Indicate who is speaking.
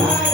Speaker 1: Hare